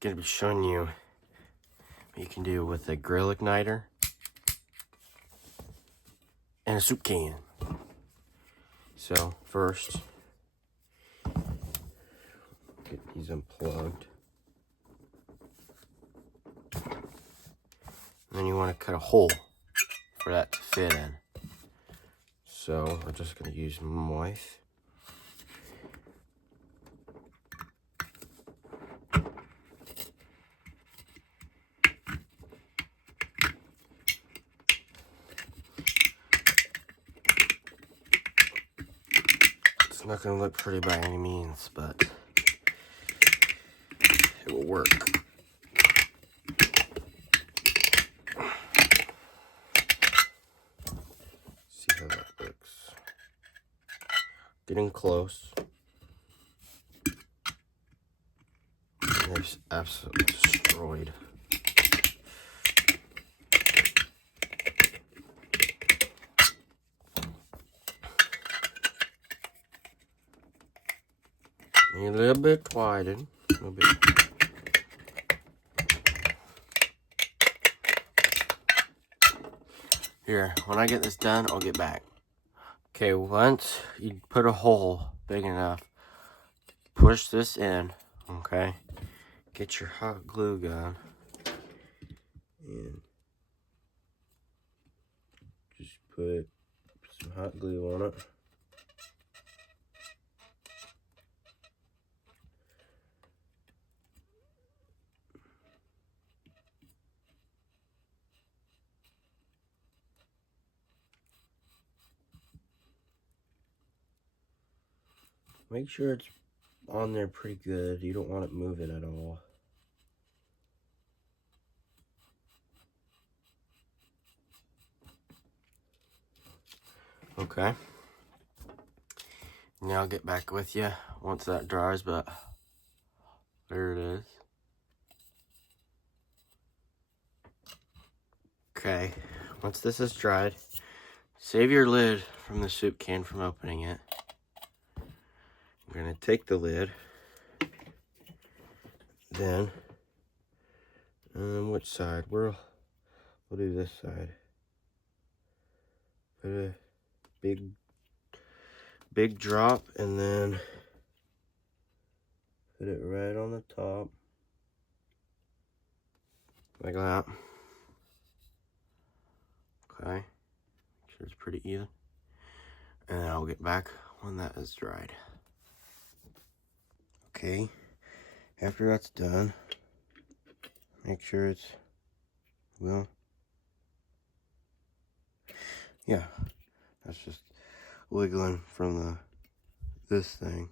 Gonna be showing you what you can do with a grill igniter and a soup can. So first, get these unplugged. And then you want to cut a hole for that to fit in. So we're just gonna use moist. It's not gonna look pretty by any means, but it will work. See how that looks. Getting close. It's absolutely destroyed. A little bit wider. A little bit. Here, when I get this done, I'll get back. Okay, once you put a hole big enough, push this in, okay? Get your hot glue gun and just put some hot glue on it. Make sure it's on there pretty good. You don't want it moving at all. Okay. Now I'll get back with you once that dries, but there it is. Okay, once this is dried, save your lid from the soup can from opening it. We're gonna take the lid, then, which side? We'll do this side. Put a big drop, and then put it right on the top, like that. Okay, make sure it's pretty even, and then I'll get back when that is dried. Okay, after that's done, make sure it's, well, yeah, that's just wiggling from this thing.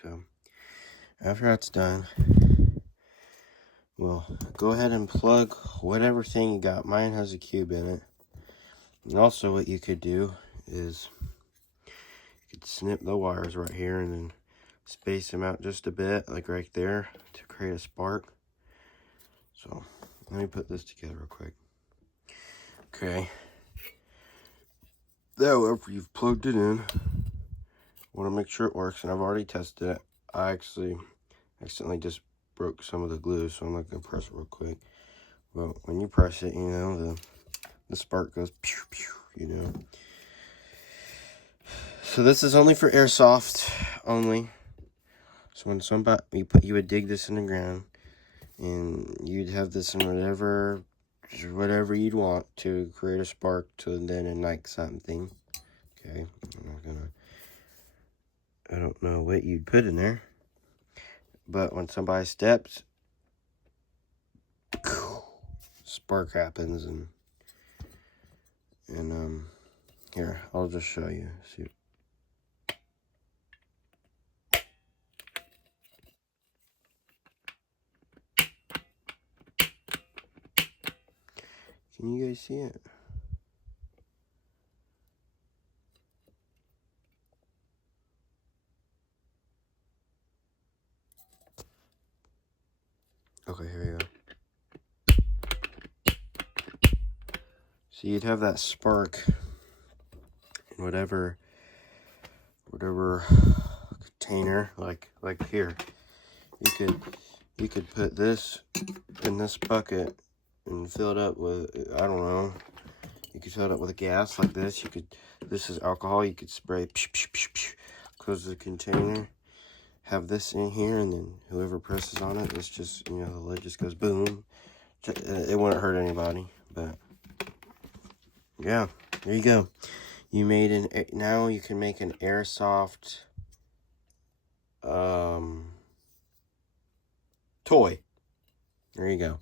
So after that's done, well, go ahead and plug whatever thing you got. Mine has a cube in it. And also what you could do is you could snip the wires right here and then space them out just a bit, like right there, to create a spark. So let me put this together real quick. Okay. Now, after you've plugged it in, want to make sure it works, and I've already tested it. I actually accidentally just broke some of the glue, so I'm not going to press it real quick. But when you press it, you know, the spark goes pew, pew, you know. So this is only for airsoft only. So when somebody, you would dig this in the ground, and you'd have this in whatever you'd want to create a spark to then ignite something. Okay, I don't know what you'd put in there, but when somebody steps, spark happens, and here, I'll just show you. See. Can you guys see it? Okay, here we go. So you'd have that spark in whatever container, like here. You could you could put this in this bucket and fill it up with, I don't know, you could fill it up with gas like this. You could, this is alcohol, you could spray, close the container, have this in here, and then whoever presses on it, it's just, you know, the lid just goes boom. It wouldn't hurt anybody, but yeah, there you go. You made an, now you can make an airsoft toy. There you go.